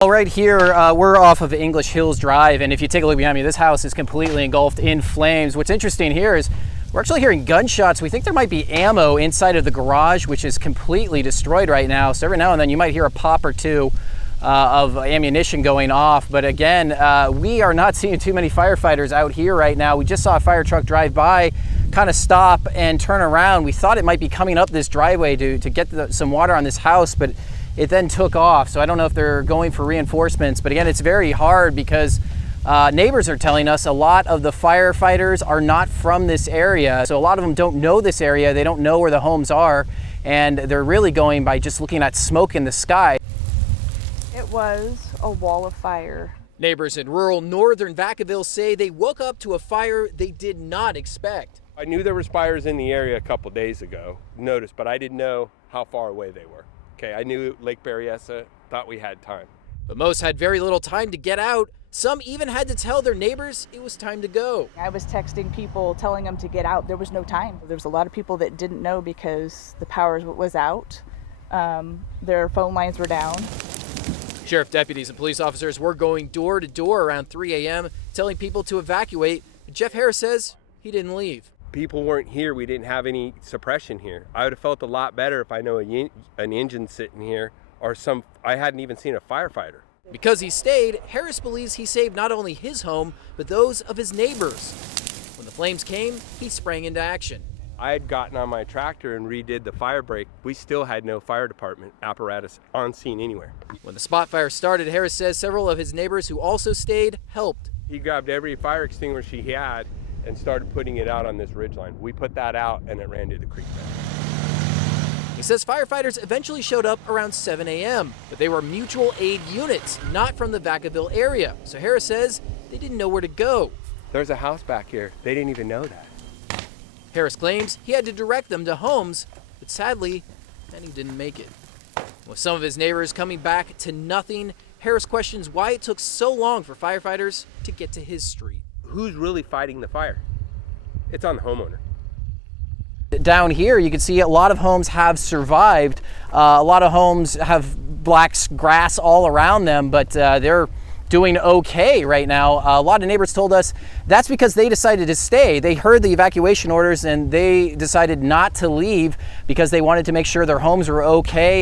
Well, right here, we're off of English Hills Drive, and if you take a look behind me, this house is completely engulfed in flames. What's interesting here is we're actually hearing gunshots. We think there might be ammo inside of the garage, which is completely destroyed right now. So every now and then you might hear a pop or two of ammunition going off. But again, we are not seeing too many firefighters out here right now. We just saw a fire truck drive by, kind of stop and turn around. We thought it might be coming up this driveway to get some water on this house, but it then took off. So I don't know if they're going for reinforcements, but again, it's very hard because neighbors are telling us a lot of the firefighters are not from this area. So a lot of them don't know this area. They don't know where the homes are, and they're really going by just looking at smoke in the sky. It was a wall of fire. Neighbors in rural northern Vacaville say they woke up to a fire they did not expect. I knew there was fires in the area a couple days ago, noticed, but I didn't know how far away they were. Okay, I knew Lake Berryessa, thought we had time. But most had very little time to get out. Some even had to tell their neighbors it was time to go. I was texting people, telling them to get out. There was no time. There was a lot of people that didn't know because the power was out. Their phone lines were down. Sheriff deputies and police officers were going door to door around 3 a.m. telling people to evacuate. Jeff Harris says he didn't leave. People weren't here. We didn't have any suppression here. I would have felt a lot better if I know an engine sitting here or I hadn't even seen a firefighter. Because he stayed, Harris believes he saved not only his home, but those of his neighbors. When the flames came, he sprang into action. I had gotten on my tractor and redid the fire break. We still had no fire department apparatus on scene anywhere. When the spot fire started, Harris says several of his neighbors who also stayed helped. He grabbed every fire extinguisher he had and started putting it out on this ridgeline. We put that out and it ran to the creek bed. He says firefighters eventually showed up around 7 a.m., but they were mutual aid units, not from the Vacaville area. So Harris says they didn't know where to go. There's a house back here. They didn't even know that. Harris claims he had to direct them to homes, but sadly, many didn't make it. With some of his neighbors coming back to nothing, Harris questions why it took so long for firefighters to get to his street. Who's really fighting the fire? It's on the homeowner. Down here, you can see a lot of homes have survived. A lot of homes have black grass all around them, but they're doing okay right now. A lot of neighbors told us that's because they decided to stay. They heard the evacuation orders and they decided not to leave because they wanted to make sure their homes were okay.